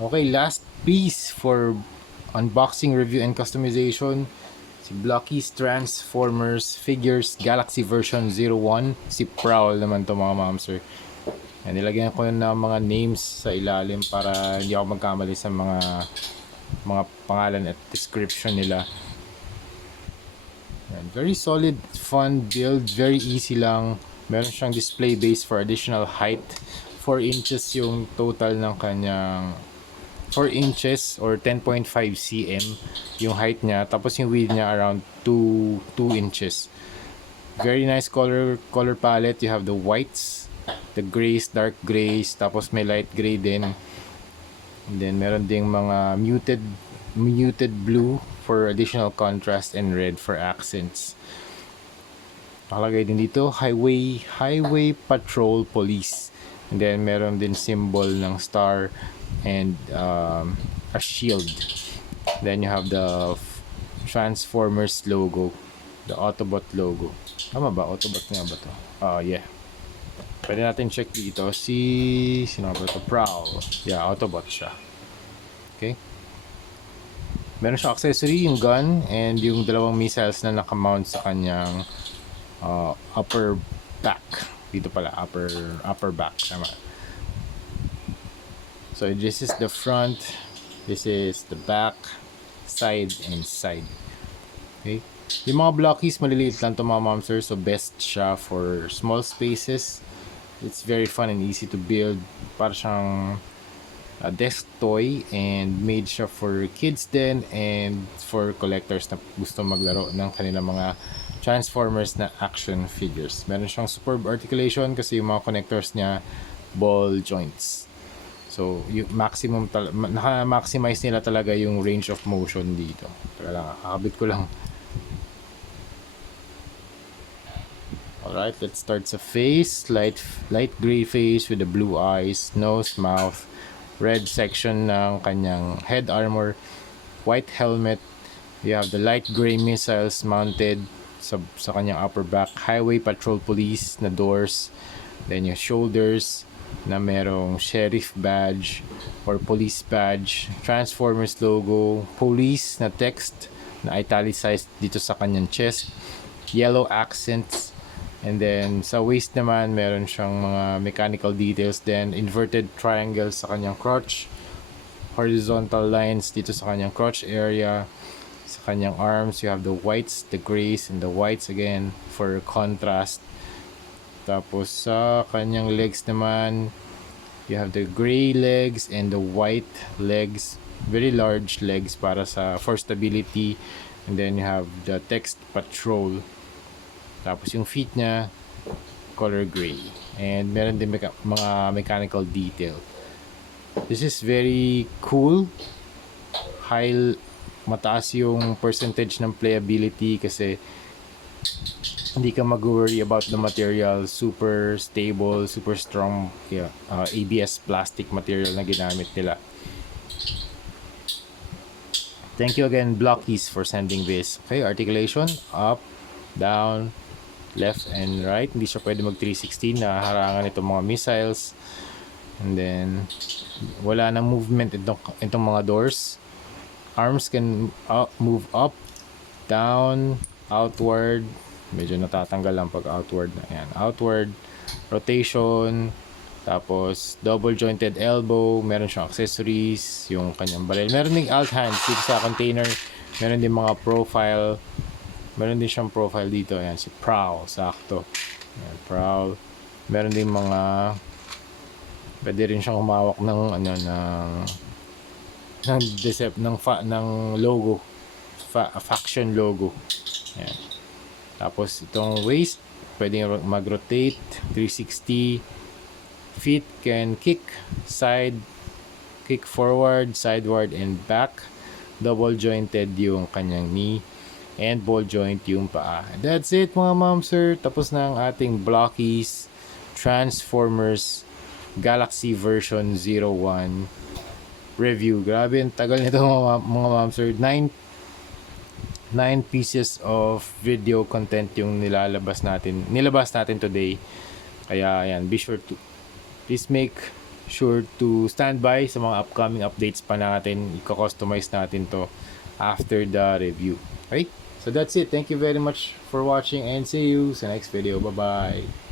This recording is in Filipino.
Okay, last piece for unboxing, review, and customization. Si Blocky's Transformers Figures Galaxy version 01. Si Prowl naman to mga mamsir. Yan, nilagyan ko na mga names sa ilalim para hindi ako magkamali sa mga pangalan at description nila. Yan, very solid, fun build, very easy lang. Meron siyang display base for additional height. 4 inches yung total ng kanyang 4 inches or 10.5 cm yung height niya, tapos yung width niya around 2 inches. Very nice color palette. You have the whites, the grays, dark grays, tapos may light gray din. And then meron ding mga muted blue for additional contrast and red for accents. Nakalagay din dito Highway Patrol Police. And then meron din symbol ng star and a shield. Then you have the Transformers logo, the Autobot logo. Tama ba? Autobot nga ba to? Yeah. Pwede natin check dito sino ba to? Prowl. Yeah, Autobot siya. Okay. Meron siya accessory, yung gun and yung dalawang missiles na nakamount sa kanyang upper back. Dito pala, upper back. Tama. So this is the front, this is the back, side, and side. Okay. Yung mga blockies, maliliit lang to mga momsers, so best siya for small spaces. It's very fun and easy to build. Para siyang a desk toy and made siya for kids din and for collectors na gusto maglaro ng kanilang mga Transformers na action figures. Meron siyang superb articulation kasi yung mga connectors niya ball joints. So, yung naka-maximize nila talaga yung range of motion dito. Teka lang, kakabit ko lang. Alright, let's start sa face. Light gray face with the blue eyes, nose, mouth, red section ng kanyang head armor, white helmet. You have the light gray missiles mounted sa kanyang upper back, Highway Patrol Police na doors, then yung shoulders na merong sheriff badge or police badge, Transformers logo, police na text na italicized dito sa kanyang chest, yellow accents, and then sa waist naman meron siyang mga mechanical details, then inverted triangles sa kanyang crotch, horizontal lines dito sa kanyang crotch area. Sa kanyang arms, you have the whites, the grays, and the whites again for contrast. Tapos sa kanyang legs naman, you have the gray legs and the white legs. Very large legs for stability. And then you have the text patrol. Tapos yung feet niya, color gray. And meron din mga mechanical detail. This is very cool. Mataas yung percentage ng playability kasi hindi ka mag-worry about the material. Super stable, super strong, ABS plastic material na ginamit nila. Thank you again, Blockies, for sending this. Okay, articulation, up, down, left, and right. Hindi siya pwede mag 316 na harangan itong mga missiles. And then, wala nang movement itong mga doors. Arms can move up, down, outward. Medyo natatanggal lang pag outward na yan. Outward, rotation, tapos double jointed elbow. Meron siyang accessories, yung kanyang baril. Meron ding alt hands dito sa container. Meron din mga profile. Meron din siyang profile dito. Ayan, si Prowl, sakto. Ayan, Prowl. Meron din mga pwede rin siyang humawak ng logo, faction logo. Ayan. Tapos itong waist, pwede mag-rotate 360. Feet can kick forward, sideward, and back. Double jointed yung kanyang knee and ball joint yung paa. That's it mga momsir. Tapos na ang ating Blockies Transformers Galaxy version 01 review. Grabe, ang tagal nito mga momsir. 9 pieces of video content yung nilabas natin today. Kaya ayan, be sure to please make sure to stand by sa mga upcoming updates pa natin. I-customize natin to after the review. Okay? So that's it. Thank you very much for watching and see you sa next video. Bye-bye.